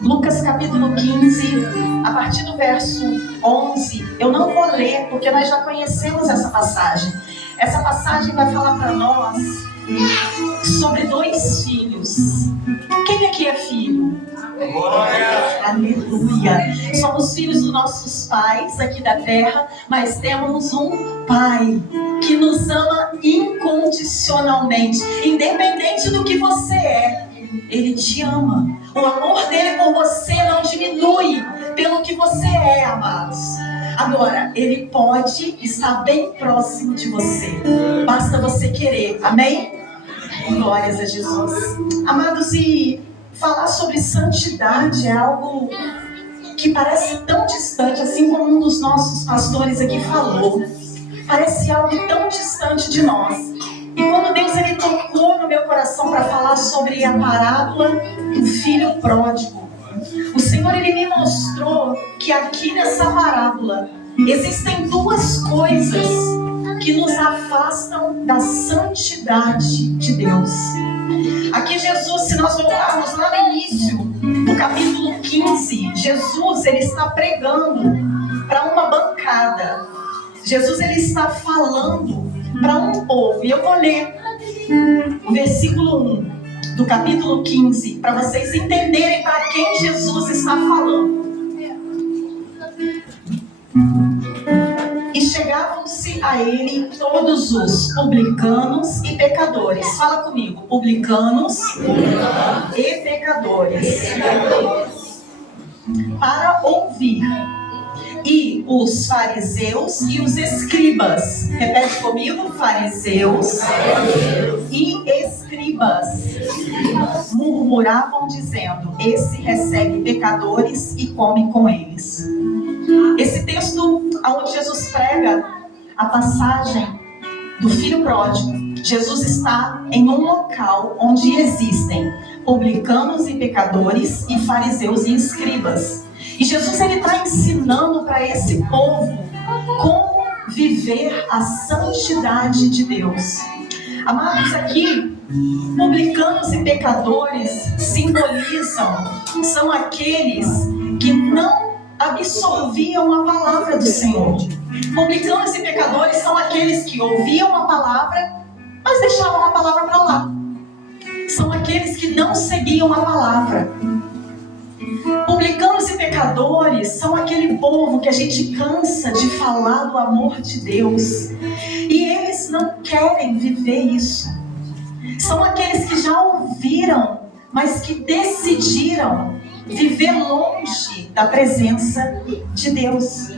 Lucas capítulo 15, a partir do verso 11. Eu não vou ler, porque nós já conhecemos essa passagem. Essa passagem vai falar para nós sobre dois filhos. Quem aqui é filho? Glória. Aleluia. Somos filhos dos nossos pais aqui da terra, mas temos um Pai que nos ama incondicionalmente, independente do que você é. Ele te ama. O amor dele por você não diminui pelo que você é, amados. Agora, ele pode estar bem próximo de você. Basta você querer. Amém? Glórias a Jesus. Amados, e falar sobre santidade é algo que parece tão distante, assim como um dos nossos pastores aqui falou. Parece algo tão distante de nós. E quando Deus ele tocou no meu coração para falar sobre a parábola do filho pródigo, o Senhor ele me mostrou que aqui nessa parábola existem duas coisas que nos afastam da santidade de Deus. Aqui Jesus, se nós voltarmos lá no início do capítulo 15, Jesus ele está pregando para uma bancada. Jesus ele está falando para um povo. E eu vou ler o versículo 1 do capítulo 15 para vocês entenderem para quem Jesus está falando. E chegavam-se a ele todos os publicanos e pecadores. Fala comigo, publicanos e pecadores, para ouvir. E os fariseus e os escribas. Repete comigo, fariseus e escribas. Murmuravam dizendo: esse recebe pecadores e come com eles. Esse texto onde Jesus prega a passagem do filho pródigo, Jesus está em um local onde existem publicanos e pecadores e fariseus e escribas. E Jesus ele está ensinando para esse povo como viver a santidade de Deus. Amados, aqui, publicanos e pecadores simbolizam, são aqueles que não absorviam a palavra do Senhor. Publicanos e pecadores são aqueles que ouviam a palavra, mas deixavam a palavra para lá. São aqueles que não seguiam a palavra. Publicanos e pecadores são aquele povo que a gente cansa de falar do amor de Deus. E eles não querem viver isso. São aqueles que já ouviram, mas que decidiram viver longe da presença de Deus.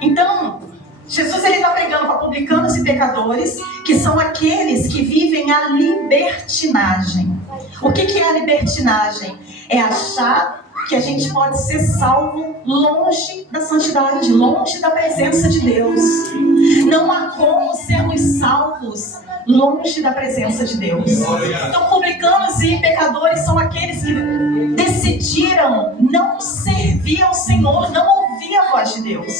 Então, Jesus ele está pregando para publicanos e pecadores, que são aqueles que vivem a libertinagem. O que é a libertinagem? É achar que a gente pode ser salvo longe da santidade, longe da presença de Deus. Não há como sermos salvos longe da presença de Deus. Então, publicanos e pecadores são aqueles que decidiram não servir ao Senhor, não ouvir a voz de Deus.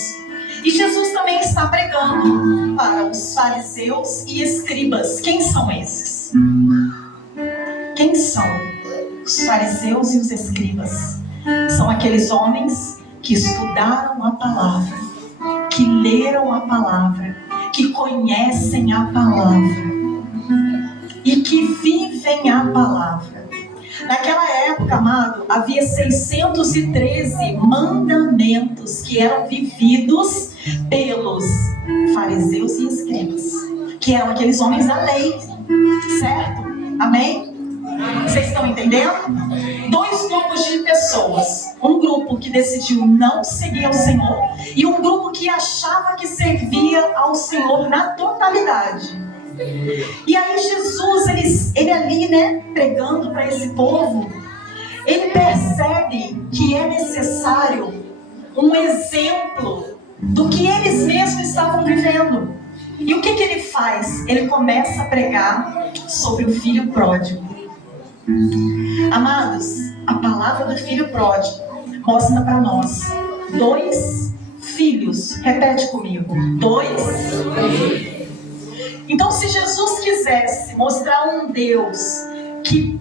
E Jesus também está pregando para os fariseus e escribas. Quem são esses? Quem são os fariseus e os escribas? São aqueles homens que estudaram a palavra, que leram a palavra, que conhecem a palavra e que vivem a palavra. Naquela época, amado, havia 613 mandamentos que eram vividos pelos fariseus e escribas, que eram aqueles homens da lei, certo? Amém? Vocês estão entendendo? Dois grupos de pessoas. Um grupo que decidiu não seguir ao Senhor e um grupo que achava que servia ao Senhor na totalidade. E aí Jesus, ele ali, pregando para esse povo, ele percebe que é necessário um exemplo do que eles mesmos estavam vivendo. E o que ele faz? Ele começa a pregar sobre o filho pródigo. Amados, a palavra do filho pródigo mostra para nós dois filhos. Repete comigo. Dois. Então, se Jesus quisesse mostrar um Deus que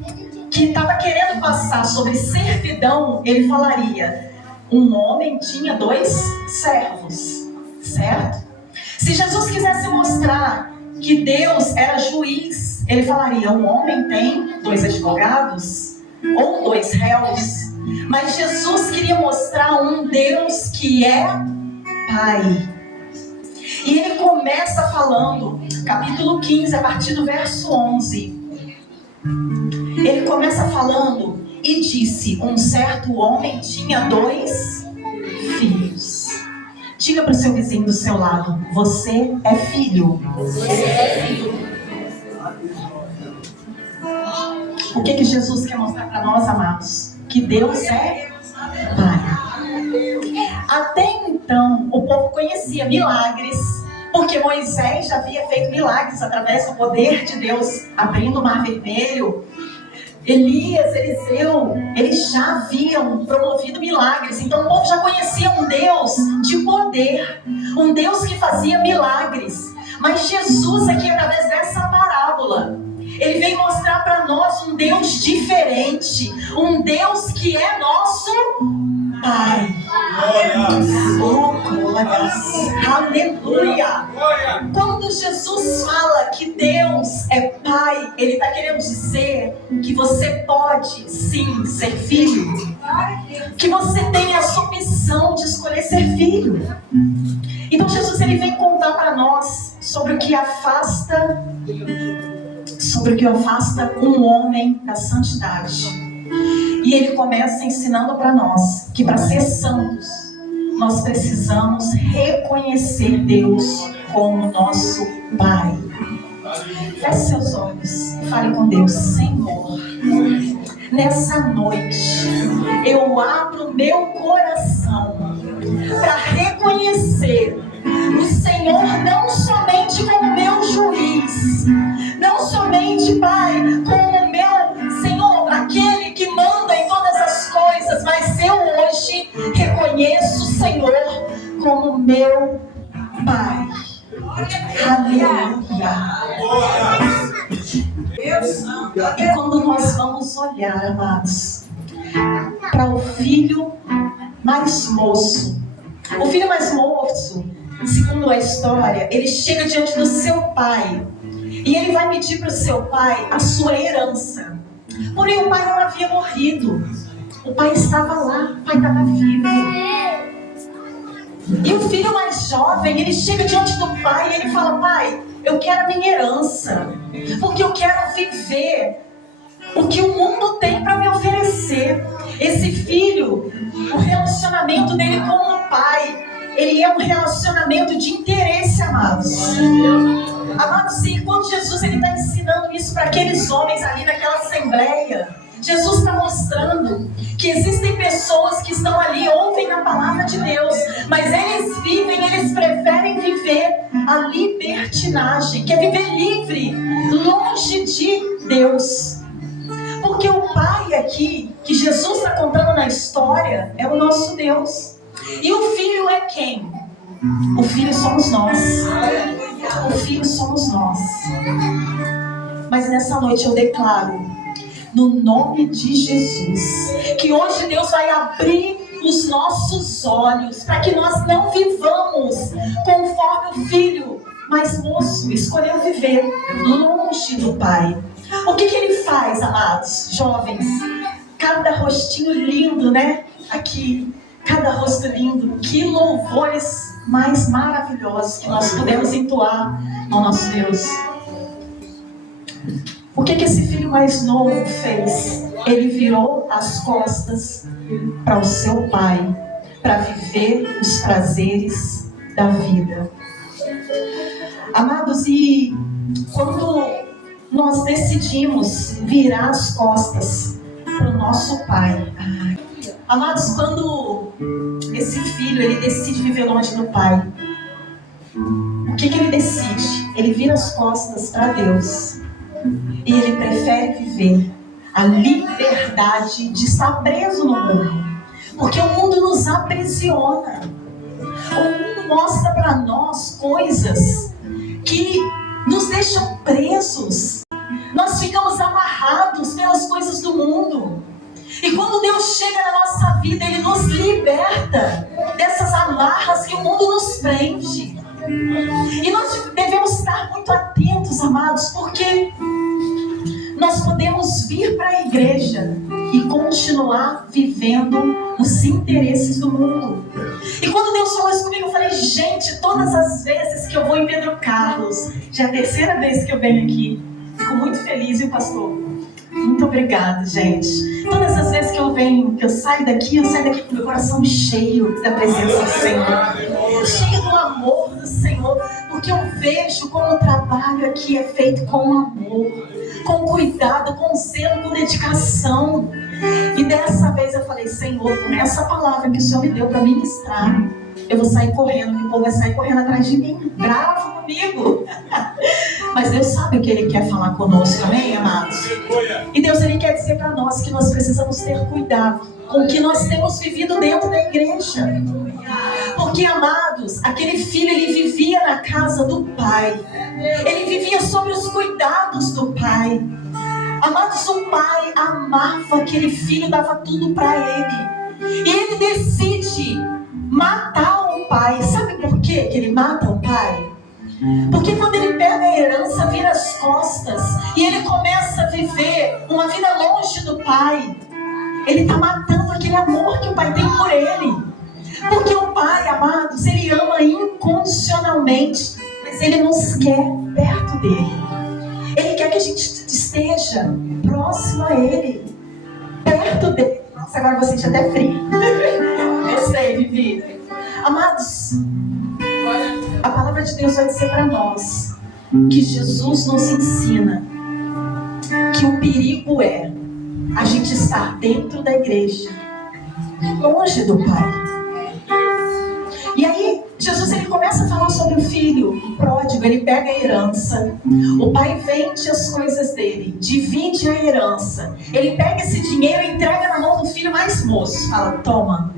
estava querendo passar sobre servidão, ele falaria: um homem tinha 2 servos, certo? Se Jesus quisesse mostrar que Deus era juiz, ele falaria: um homem tem 2 advogados ou 2 réus. Mas Jesus queria mostrar um Deus que é Pai. E ele começa falando, capítulo 15, a partir do verso 11. Ele começa falando: e disse, um certo homem tinha 2 filhos. Diga para o seu vizinho do seu lado: você é filho. Você é filho. O que Jesus quer mostrar para nós, amados? Que Deus é Pai. Até então, o povo conhecia milagres, porque Moisés já havia feito milagres através do poder de Deus, abrindo o Mar Vermelho. Elias, Eliseu, eles já haviam promovido milagres. Então o povo já conhecia um Deus de poder, um Deus que fazia milagres. Mas Jesus aqui, através dessa parábola, ele vem mostrar para nós um Deus diferente, um Deus que é nosso Pai. Oh, glórias! Aleluia! Quando Jesus fala que Deus é Pai, ele está querendo dizer que você pode sim ser filho, que você tem essa opção de escolher ser filho. Então Jesus, ele vem contar para nós sobre o que afasta um homem da santidade. E ele começa ensinando para nós que para ser santos, nós precisamos reconhecer Deus como nosso Pai. Feche seus olhos e fale com Deus: Senhor, nessa noite eu abro meu coração para reconhecer o Senhor não somente como meu juiz, não somente, Pai, como meu Senhor, aquele que manda em todas as coisas, mas eu hoje reconheço o Senhor como meu Pai. Aleluia. E quando nós vamos olhar, amados, para o filho mais moço, segundo a história, ele chega diante do seu pai e ele vai pedir para o seu pai a sua herança. Porém, o pai não havia morrido, o pai estava lá, o pai estava vivo. E o filho mais jovem, ele chega diante do pai e ele fala: pai, eu quero a minha herança, porque eu quero viver o que o mundo tem para me oferecer. Esse filho, o relacionamento dele com o pai, ele é um relacionamento de interesse, amados. Amados, e quando Jesus está ensinando isso para aqueles homens ali naquela assembleia, Jesus está mostrando que existem pessoas que estão ali, ouvem a palavra de Deus, mas eles preferem viver a libertinagem, que é viver livre, longe de Deus. Porque o Pai aqui, que Jesus está contando na história, é o nosso Deus. E o Filho é quem? O Filho somos nós. O Filho somos nós. Mas nessa noite eu declaro, no nome de Jesus, que hoje Deus vai abrir os nossos olhos para que nós não vivamos conforme o filho mais moço escolheu viver, longe do Pai. O que ele faz, amados, jovens? Cada rostinho lindo, né? Aqui, cada rosto lindo. Que louvores mais maravilhosos que nós podemos entoar ao nosso Deus. O que esse filho mais novo fez? Ele virou as costas para o seu pai, para viver os prazeres da vida. Amados, e quando nós decidimos virar as costas para o nosso pai, amados, quando esse filho ele decide viver longe do pai, o que ele decide? Ele vira as costas para Deus. E ele prefere viver a liberdade de estar preso no mundo. Porque o mundo nos aprisiona. O mundo mostra para nós coisas que nos deixam presos. Nós ficamos amarrados pelas coisas do mundo. E quando Deus chega na nossa vida, Ele nos liberta dessas amarras que o mundo nos prende. E nós devemos estar muito atentos, amados, porque nós podemos vir para a igreja e continuar vivendo os interesses do mundo. E quando Deus falou isso comigo, eu falei, gente, todas as vezes que eu vou em Pedro Carlos, já é a terceira vez que eu venho aqui, fico muito feliz, viu, pastor? Muito obrigada, gente. Todas as vezes que eu venho, que eu saio daqui com meu coração cheio da presença do Senhor, cheio do amor do Senhor, porque eu vejo como o trabalho aqui é feito com amor, com cuidado, com zelo, com dedicação. E dessa vez eu falei, Senhor, com essa palavra que o Senhor me deu para ministrar, eu vou sair correndo, que o povo vai sair correndo atrás de mim, bravo comigo. Mas Deus sabe o que Ele quer falar conosco, amém, amados? E Deus, Ele quer dizer para nós que nós precisamos ter cuidado com o que nós temos vivido dentro da igreja. Porque, amados, aquele filho, ele vivia na casa do pai. Ele vivia sobre os cuidados do pai. Amados, o pai amava aquele filho, dava tudo para ele. E ele decide matar o pai. Sabe por quê que ele mata o pai? Porque quando ele pega a herança, vira as costas e ele começa a viver uma vida longe do pai, ele está matando aquele amor que o pai tem por ele. Porque o pai, amados, ele ama incondicionalmente, mas ele nos quer perto dele. Ele quer que a gente esteja próximo a ele, perto dele. Nossa, agora você sente até frio. Eu sei, Vivi. Amados, a palavra de Deus vai dizer para nós que Jesus nos ensina que o perigo é a gente estar dentro da igreja, longe do Pai. E aí, Jesus, ele começa a falar sobre o filho pródigo. Ele pega a herança, o pai vende as coisas dele, divide a herança, ele pega esse dinheiro e entrega na mão do filho mais moço, fala, toma,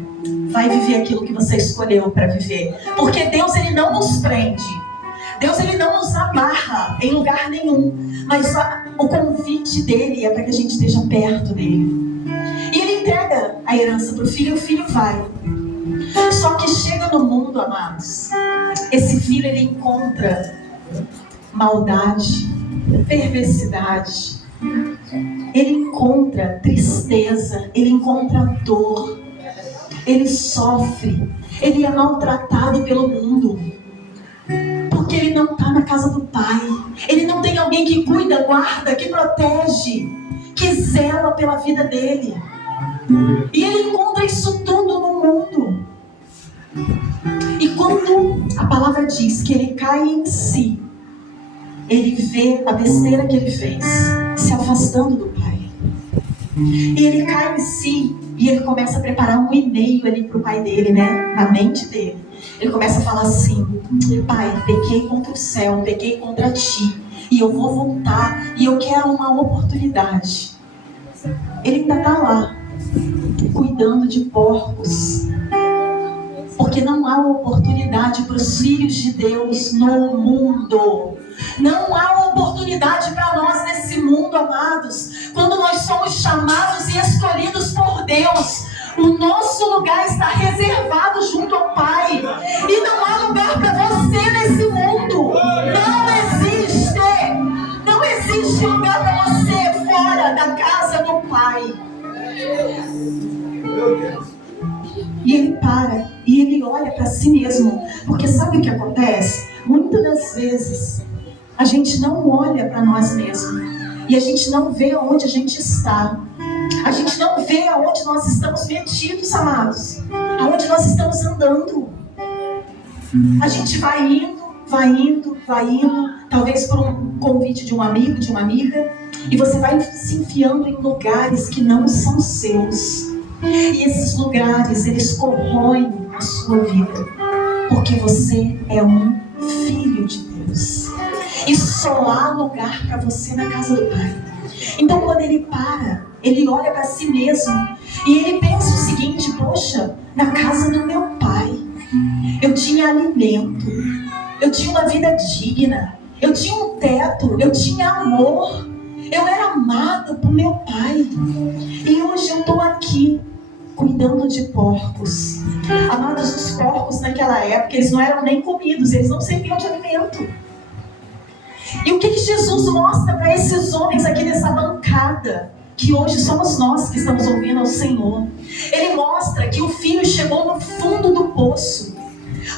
vai viver aquilo que você escolheu para viver. Porque Deus, ele não nos prende, Deus, ele não nos amarra em lugar nenhum, mas o convite dele é para que a gente esteja perto dele. E ele entrega a herança para o filho e o filho vai. Só que chega no mundo, amados, esse filho, ele encontra maldade, perversidade, ele encontra tristeza, ele encontra dor, ele sofre, ele é maltratado pelo mundo, porque ele não está na casa do pai, ele não tem alguém que cuida, guarda, que protege, que zela pela vida dele. E ele encontra isso tudo no mundo. E quando a palavra diz que ele cai em si, ele vê a besteira que ele fez, se afastando do pai. E ele cai em si e ele começa a preparar um e-mail ali para o pai dele, né? Na mente dele. Ele começa a falar assim, pai, pequei contra o céu, pequei contra ti, e eu vou voltar, e eu quero uma oportunidade. Ele ainda está lá, cuidando de porcos, porque não há oportunidade para os filhos de Deus no mundo. Não há oportunidade para nós nesse mundo, amados. Quando nós somos chamados e escolhidos por Deus, o nosso lugar está reservado junto ao Pai. E não há lugar para você nesse mundo. Não existe lugar para você fora da casa do Pai. E ele para, e ele olha para si mesmo, porque sabe o que acontece? Muitas das vezes, a gente não olha para nós mesmos, e a gente não vê aonde a gente está, a gente não vê aonde nós estamos metidos, amados, aonde nós estamos andando. A gente vai indo, talvez por um convite de um amigo, de uma amiga, e você vai se enfiando em lugares que não são seus. E esses lugares, eles corroem a sua vida, porque você é um filho de Deus, e só há lugar para você na casa do Pai. Então quando ele para, ele olha para si mesmo, e ele pensa o seguinte, poxa, na casa do meu pai, eu tinha alimento, eu tinha uma vida digna, eu tinha um teto, eu tinha amor, eu era amado por meu pai, e hoje eu estou aqui aqui cuidando de porcos. Amados, os porcos naquela época, eles não eram nem comidos, eles não serviam de alimento. E o que Jesus mostra para esses homens aqui nessa bancada, que hoje somos nós que estamos ouvindo ao Senhor? Ele mostra que o filho chegou no fundo do poço,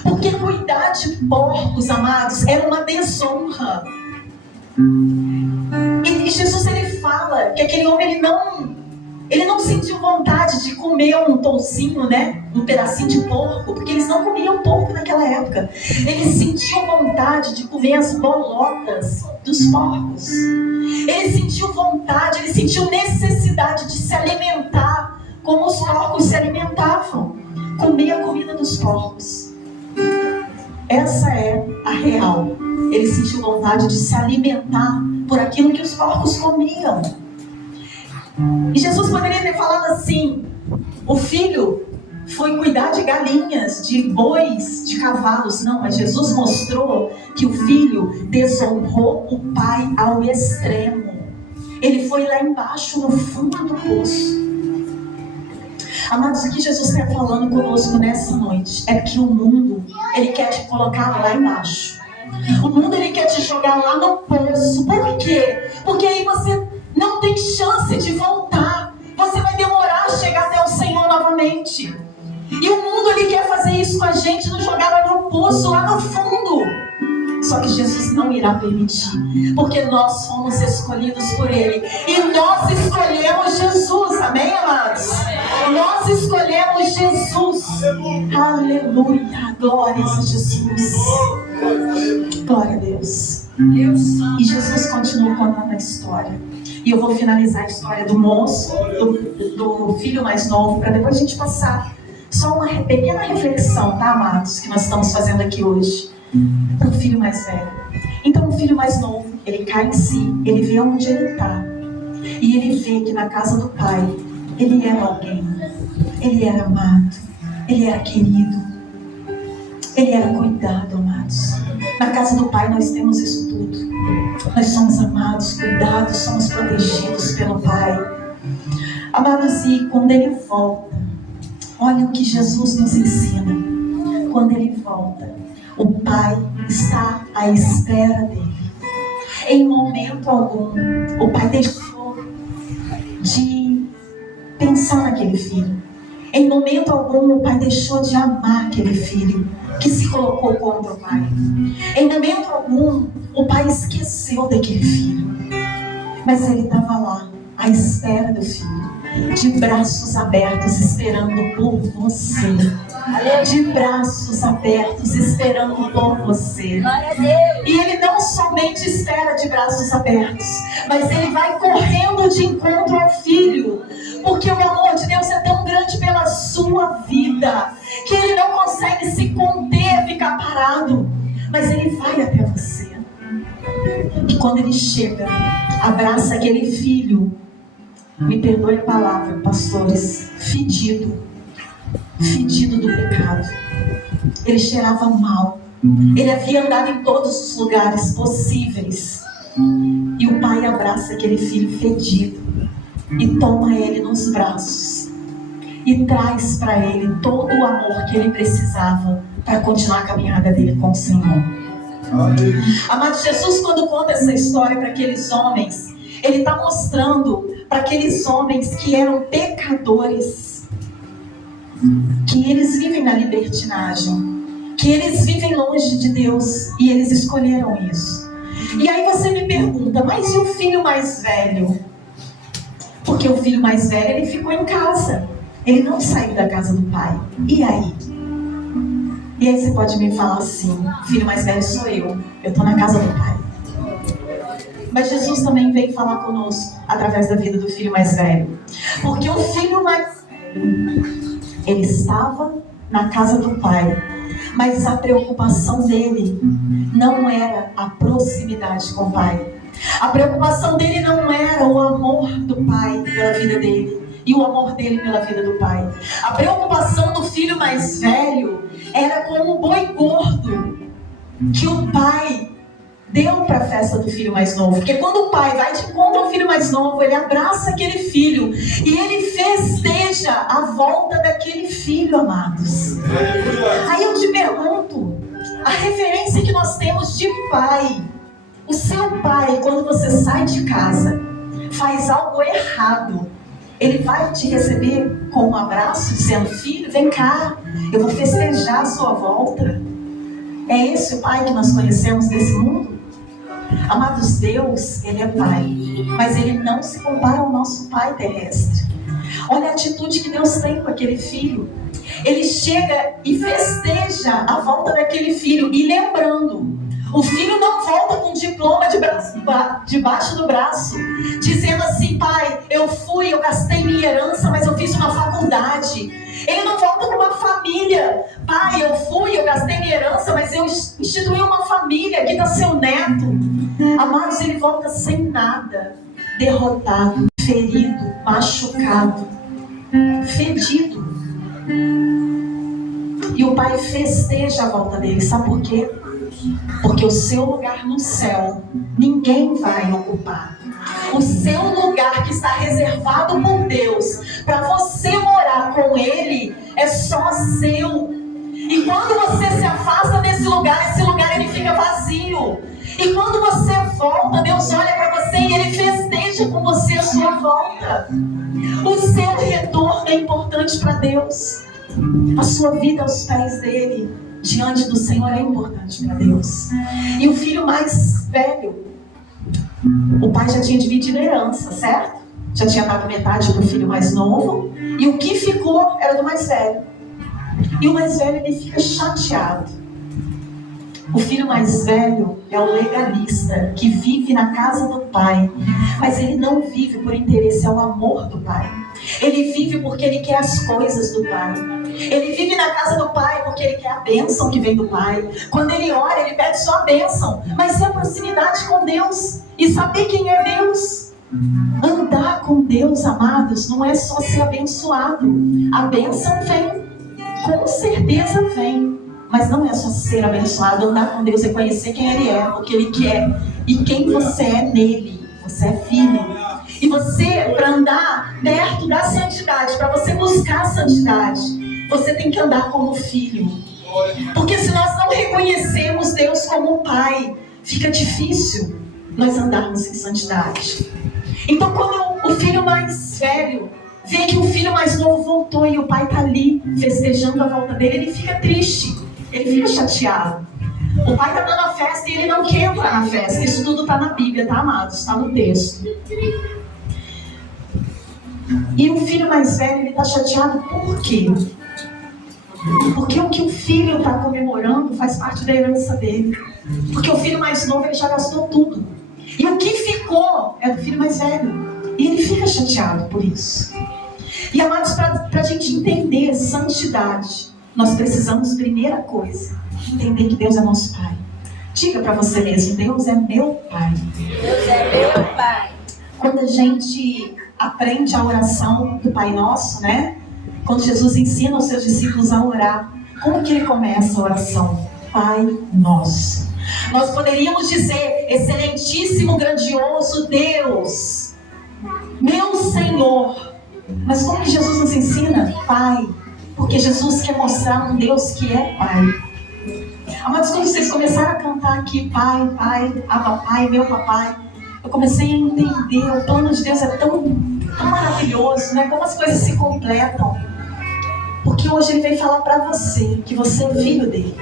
porque cuidar de porcos, amados, era uma desonra. E Jesus, ele fala que aquele homem, ele não sentiu vontade de comer um toucinho, né? Um pedacinho de porco, porque eles não comiam porco naquela época. Ele sentiu vontade de comer as bolotas dos porcos. Ele sentiu vontade, ele sentiu necessidade de se alimentar como os porcos se alimentavam. Comer a comida dos porcos. Essa é a real. Ele sentiu vontade de se alimentar por aquilo que os porcos comiam. E Jesus poderia ter falado assim: o filho foi cuidar de galinhas, de bois, de cavalos. Não, mas Jesus mostrou que o filho desonrou o pai ao extremo. Ele foi lá embaixo, no fundo do poço. Amados, o que Jesus está falando conosco nessa noite é que o mundo, ele quer te colocar lá embaixo. O mundo, ele quer te jogar lá no poço. Por quê? Porque aí você não tem chance de voltar. Você vai demorar a chegar até o Senhor novamente. E o mundo, ele quer fazer isso com a gente, nos jogar lá no poço, lá no fundo. Só que Jesus não irá permitir, porque nós fomos escolhidos por Ele. E nós escolhemos Jesus, amém, amados? Nós escolhemos Jesus. Aleluia, glórias a Jesus. Glória a Deus. E Jesus continua contando a história. E eu vou finalizar a história do moço, do filho mais novo, para depois a gente passar só uma pequena reflexão, tá, amados, que nós estamos fazendo aqui hoje. Para o filho mais velho. Então o filho mais novo, ele cai em si, ele vê onde ele está. E ele vê que na casa do pai, ele era alguém. Ele era amado, ele era querido, ele era cuidado, amados. Na casa do pai nós temos isso tudo. Nós somos amados, cuidados, somos protegidos pelo pai. Amados, e quando ele volta, olha o que Jesus nos ensina. Quando ele volta, o pai está à espera dele. Em momento algum, o pai deixou de pensar naquele filho. Em momento algum, o pai deixou de amar aquele filho que se colocou contra o pai. Em momento algum, o pai esqueceu daquele filho. Mas ele estava lá, à espera do filho, de braços abertos, esperando por você. De braços abertos, esperando por você. E ele não somente espera de braços abertos, mas ele vai correndo de encontro ao filho, porque o amor de Deus é tão grande pela sua vida, que ele não consegue se conter, ficar parado, mas ele vai até você. E quando ele chega, abraça aquele filho, me perdoe a palavra, pastores, fedido do pecado. Ele cheirava mal. Ele havia andado em todos os lugares possíveis. E o pai abraça aquele filho fedido e toma ele nos braços e traz para ele todo o amor que ele precisava para continuar a caminhada dele com o Senhor. Amado, Jesus, quando conta essa história para aqueles homens, ele está mostrando para aqueles homens que eram pecadores, que eles vivem na libertinagem, que eles vivem longe de Deus, e eles escolheram isso. E aí você me pergunta, mas e o filho mais velho? Porque o filho mais velho, ele ficou em casa, ele não saiu da casa do pai. E aí? E aí você pode me falar assim, o filho mais velho sou eu estou na casa do pai. Mas Jesus também veio falar conosco através da vida do filho mais velho. Porque o filho mais velho, ele estava na casa do pai, mas a preocupação dele não era a proximidade com o pai. A preocupação dele não era o amor do pai pela vida dele e o amor dele pela vida do pai. A preocupação do filho mais velho era com o boi gordo que o pai deu para a festa do filho mais novo. Porque quando o pai vai de encontro ao filho mais novo, ele abraça aquele filho e ele festeja festeja a volta daquele filho, amados. Aí eu te pergunto, a referência que nós temos de pai, o seu pai, quando você sai de casa, faz algo errado, ele vai te receber com um abraço, dizendo: filho, vem cá, eu vou festejar a sua volta. É esse o pai que nós conhecemos desse mundo? Amados, Deus, ele é pai, mas ele não se compara ao nosso pai terrestre. Olha a atitude que Deus tem com aquele filho. Ele chega e festeja a volta daquele filho. E lembrando, o filho não volta com um diploma debaixo do braço, dizendo assim: pai, eu gastei minha herança, mas eu fiz uma faculdade. Ele não volta com uma família: pai, eu gastei minha herança, mas eu instituí uma família, aqui está seu neto. Amados, ele volta sem nada, derrotado, ferido, machucado, fedido. E o pai festeja a volta dele. Sabe por quê? Porque o seu lugar no céu ninguém vai ocupar. O seu lugar que está reservado por Deus para você morar com Ele é só seu. E quando você se afasta desse lugar, esse lugar ele fica vazio. E quando você volta, Deus olha para você e Ele festeja com você a sua volta. O seu retorno é importante para Deus. A sua vida aos pés dele, diante do Senhor, é importante para Deus. E o filho mais velho, o pai já tinha dividido a herança, certo? Já tinha dado metade para o filho mais novo, e o que ficou era do mais velho. E o mais velho, ele fica chateado. O filho mais velho é o legalista, que vive na casa do pai, mas ele não vive por interesse, é o amor do pai. Ele vive porque ele quer as coisas do pai. Ele vive na casa do pai porque ele quer a bênção que vem do pai. Quando ele ora, ele pede só a bênção, mas é a proximidade com Deus e saber quem é Deus. Andar com Deus, amados, não é só ser abençoado. A bênção vem, com certeza vem, mas não é só ser abençoado. Andar com Deus é conhecer quem Ele é, o que Ele quer e quem você é nele. Você é filho. E você, para andar perto da santidade, para você buscar a santidade, você tem que andar como filho. Porque se nós não reconhecemos Deus como Pai, fica difícil nós andarmos em santidade. Então, quando o filho mais velho vê que o filho mais novo voltou e o pai está ali festejando a volta dele, ele fica triste, ele fica chateado. O pai está dando a festa e ele não quer entrar na festa. Isso tudo está na Bíblia, tá, amados? Está no texto. E o filho mais velho, ele está chateado por quê? Porque o que o filho está comemorando faz parte da herança dele. Porque o filho mais novo, ele já gastou tudo. E o que ficou é do filho mais velho. E ele fica chateado por isso. E amados, para a gente entender santidade, nós precisamos, primeira coisa, entender que Deus é nosso Pai. Diga para você mesmo: Deus é meu Pai. Deus é meu Pai. Quando a gente aprende a oração do Pai Nosso, né? Quando Jesus ensina os seus discípulos a orar, como que ele começa a oração? Pai Nosso. Nós poderíamos dizer: excelentíssimo, grandioso Deus, meu Senhor. Mas como que Jesus nos ensina? Pai. Porque Jesus quer mostrar um Deus que é Pai. Amados, quando vocês começaram a cantar aqui, Pai, Pai, Abba Pai, meu papai, eu comecei a entender, o plano de Deus é tão maravilhoso, né? Como as coisas se completam. Porque hoje Ele vem falar para você que você é filho dele,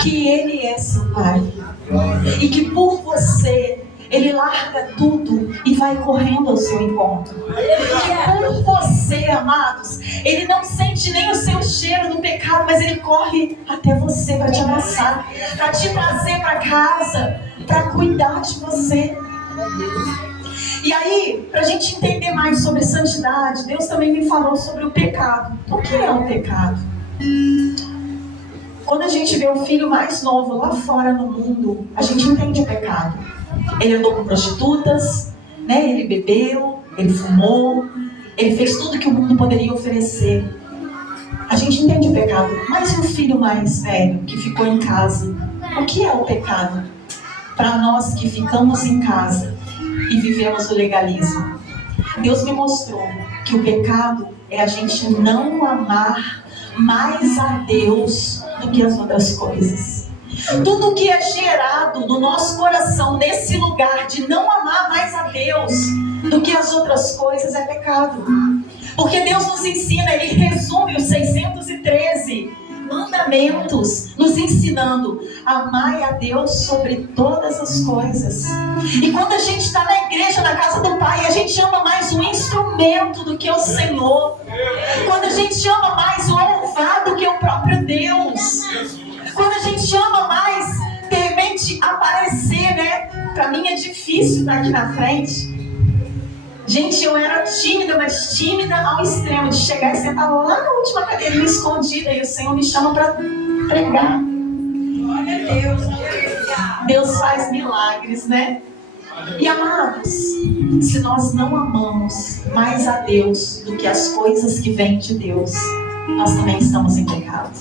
que Ele é seu Pai, e que por você Ele larga tudo e vai correndo ao seu encontro. Que por você, amados, Ele não sente nem o seu cheiro do pecado, mas Ele corre até você para te abraçar, para te trazer para casa, para cuidar de você. E aí, para a gente entender mais sobre santidade, Deus também me falou sobre o pecado. O que é o pecado? Quando a gente vê o filho mais novo lá fora no mundo, a gente entende o pecado. Ele andou com prostitutas, né? Ele bebeu, ele fumou, ele fez tudo que o mundo poderia oferecer. A gente entende o pecado. Mas e o filho mais velho que ficou em casa? O que é o pecado? Para nós que ficamos em casa e vivemos o legalismo, Deus me mostrou que o pecado é a gente não amar mais a Deus do que as outras coisas. Tudo que é gerado no nosso coração nesse lugar de não amar mais a Deus do que as outras coisas é pecado. Porque Deus nos ensina, Ele resume os 613 mandamentos, nos ensinando: amai a Deus sobre todas as coisas. E quando a gente está na igreja, na casa do Pai, a gente ama mais o instrumento do que o Senhor. Quando a gente ama mais o louvado do que o próprio Deus. Quando a gente ama mais, de repente, aparecer, né? Para mim é difícil estar aqui na frente. Gente, eu era tímida, mas tímida ao extremo de chegar e sentar lá na última cadeirinha escondida e o Senhor me chama para pregar. Glória a Deus. Deus faz milagres, né? E amados, se nós não amamos mais a Deus do que as coisas que vêm de Deus, nós também estamos em pecado.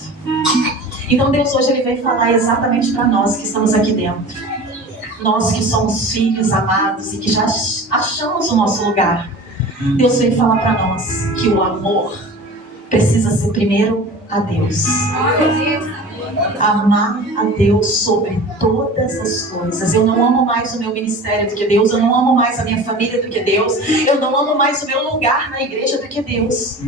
Então Deus hoje Ele veio falar exatamente para nós que estamos aqui dentro. Nós que somos filhos amados e que já achamos o nosso lugar. Deus veio falar para nós que o amor precisa ser primeiro a Deus. Amar a Deus sobre todas as coisas. Eu não amo mais o meu ministério do que Deus. Eu não amo mais a minha família do que Deus. Eu não amo mais o meu lugar na igreja do que Deus.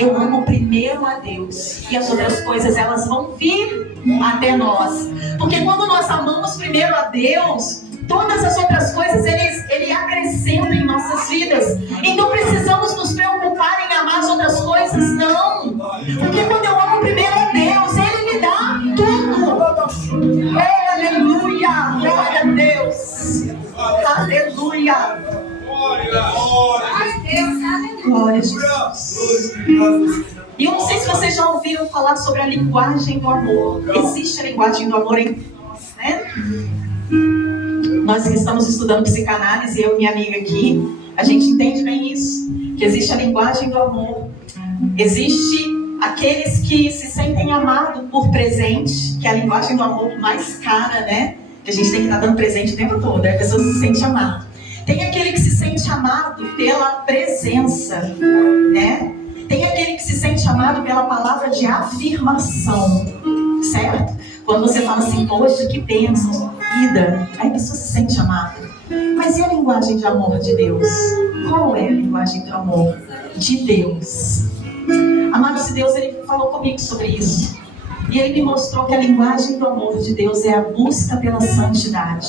Eu amo primeiro a Deus. E as outras coisas, elas vão vir até nós. Porque quando nós amamos primeiro a Deus, todas as outras coisas Ele acrescenta em nossas vidas. Então precisamos nos preocupar em amar as outras coisas? Não. Porque quando eu amo primeiro a Deus, Ele me dá tudo. Aleluia. Glória a Deus. Aleluia. Glória a Jesus. E eu não sei se vocês já ouviram falar sobre a linguagem do amor. Existe a linguagem do amor em nós, né? Nós que estamos estudando psicanálise, eu e minha amiga aqui, a gente entende bem isso. Que existe a linguagem do amor. Existe aqueles que se sentem amados por presente, que é a linguagem do amor mais cara, né? Que a gente tem que estar dando presente o tempo todo, a pessoa se sente amada. Tem aquele que se sente amado pela presença, né? Tem aquele que se sente amado pela palavra de afirmação, certo? Quando você fala assim, poxa, que bênção, vida, aí a pessoa se sente amada. Mas e a linguagem de amor de Deus? Qual é a linguagem do amor de Deus? Amados de Deus, Ele falou comigo sobre isso. E Ele me mostrou que a linguagem do amor de Deus é a busca pela santidade.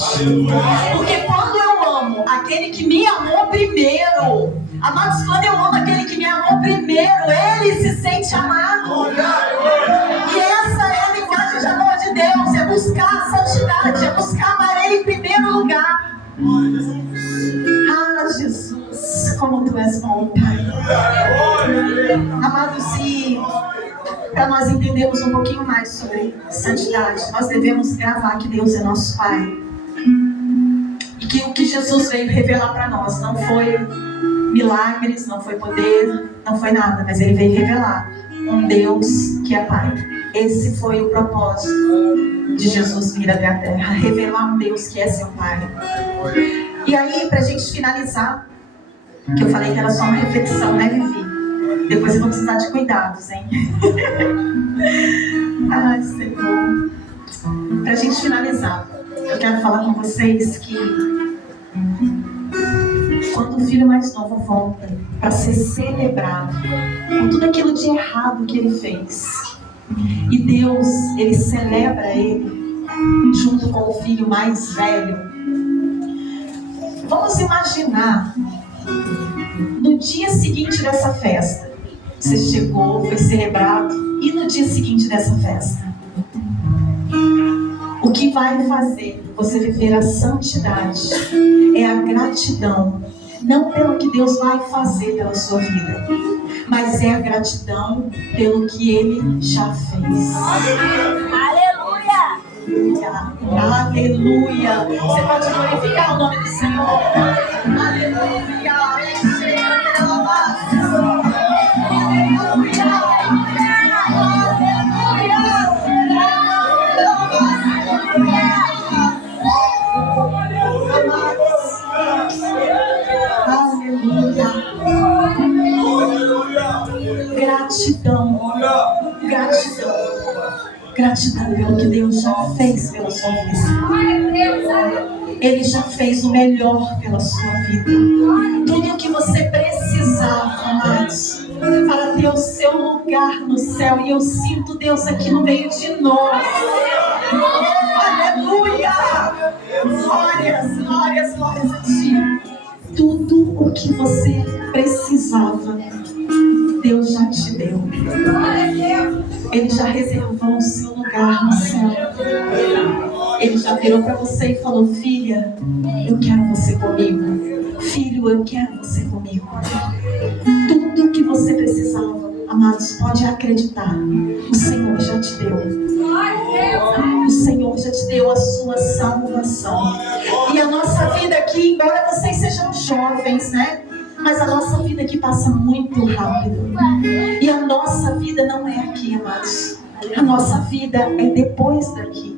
Porque quando eu amo aquele que me amou primeiro, amados, quando eu amo aquele que me amou primeiro, Ele se sente amado. E essa é a linguagem de amor de Deus, é buscar a santidade, é buscar amar Ele em primeiro lugar. Ah, Jesus, como Tu és bom, Pai. Amados, e para nós entendermos um pouquinho mais sobre santidade, nós devemos gravar que Deus é nosso Pai. E que o que Jesus veio revelar para nós não foi milagres, não foi poder, não foi nada, mas Ele veio revelar um Deus que é Pai. Esse foi o propósito de Jesus vir até a terra, revelar um Deus que é seu Pai. E aí, para a gente finalizar, que eu falei que era só uma reflexão, né, Vivi? Depois eu vou precisar de cuidados, hein? Ai, Senhor. Pra gente finalizar, eu quero falar com vocês que quando o filho mais novo volta para ser celebrado com tudo aquilo de errado que ele fez, e Deus, Ele celebra ele junto com o filho mais velho, vamos imaginar no dia seguinte dessa festa. Você chegou, foi celebrado, e no dia seguinte dessa festa, o que vai fazer você viver a santidade é a gratidão, não pelo que Deus vai fazer pela sua vida, mas é a gratidão pelo que Ele já fez. Aleluia! Aleluia! Você pode glorificar o nome do Senhor. Aleluia! gratidão. Gratidão. Gratidão pelo que Deus já fez pela sua vida. Ele já fez o melhor pela sua vida. Tudo o que você precisava, amados, para ter o seu lugar no céu. E eu sinto Deus aqui no meio de nós. Aleluia! Glórias, glórias, glórias a Ti. Tudo o que você precisava, Deus já te deu. Ele já reservou o seu lugar no céu. Ele já virou para você e falou: filha, eu quero você comigo. Filho, eu quero você comigo. Tudo que você precisava, amados, pode acreditar. O Senhor já te deu. O Senhor já te deu a sua salvação. E a nossa vida aqui, embora vocês sejam jovens, né? Mas a nossa vida aqui passa muito rápido. E a nossa vida não é aqui, amados. A nossa vida é depois daqui.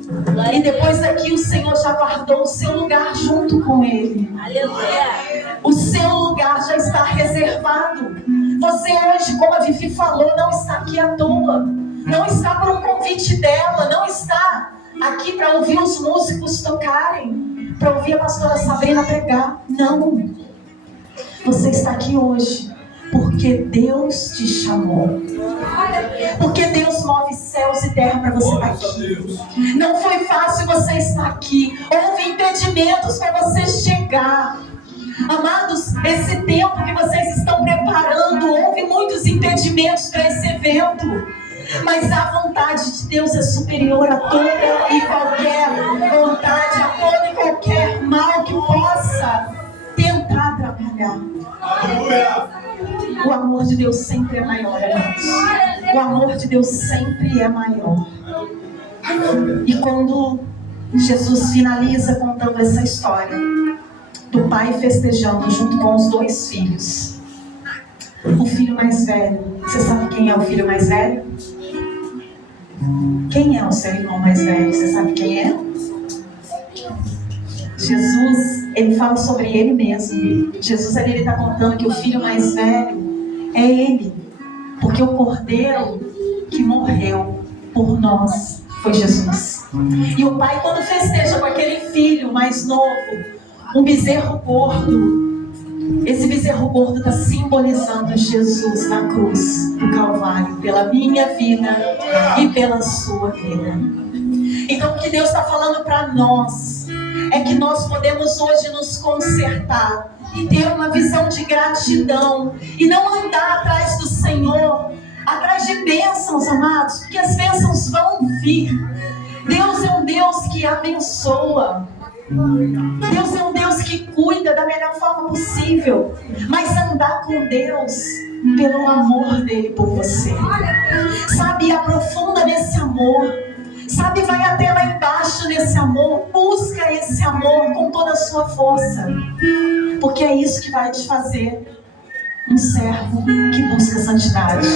E depois daqui o Senhor já guardou o seu lugar junto com Ele. Aleluia. O seu lugar já está reservado. Você hoje, como a Vivi falou, não está aqui à toa. Não está por um convite dela. Não está aqui para ouvir os músicos tocarem, para ouvir a pastora Sabrina pregar. Não. Você está aqui hoje porque Deus te chamou. Porque Deus move céus e terra para você estar aqui. Não foi fácil você estar aqui. Houve impedimentos para você chegar. Amados, esse tempo que vocês estão preparando, houve muitos impedimentos para esse evento. Mas a vontade de Deus é superior a toda e qualquer vontade, a todo e qualquer mal que possa tentar atrapalhar. O amor de Deus sempre é maior, amados. O amor de Deus sempre é maior. E quando Jesus finaliza contando essa história do pai festejando junto com os dois filhos, o filho mais velho, você sabe quem é o filho mais velho? Quem é o seu irmão mais velho? Você sabe quem é? Jesus, ele fala sobre ele mesmo. Jesus ele está contando que o filho mais velho é ele, porque o cordeiro que morreu por nós foi Jesus. E o pai, quando festeja com aquele filho mais novo, um bezerro gordo, esse bezerro gordo está simbolizando Jesus na cruz do Calvário, pela minha vida e pela sua vida. Então o que Deus está falando para nós é que nós podemos hoje nos consertar e ter uma visão de gratidão e não andar atrás do Senhor, atrás de bênçãos, amados, porque as bênçãos vão vir. Deus é um Deus que abençoa. Deus é um Deus que cuida da melhor forma possível. Mas andar com Deus pelo amor dele por você. Sabe, aprofunda nesse amor. Sabe, vai até lá embaixo nesse amor. Busca esse amor com toda a sua força. Porque é isso que vai te fazer um servo que busca santidade.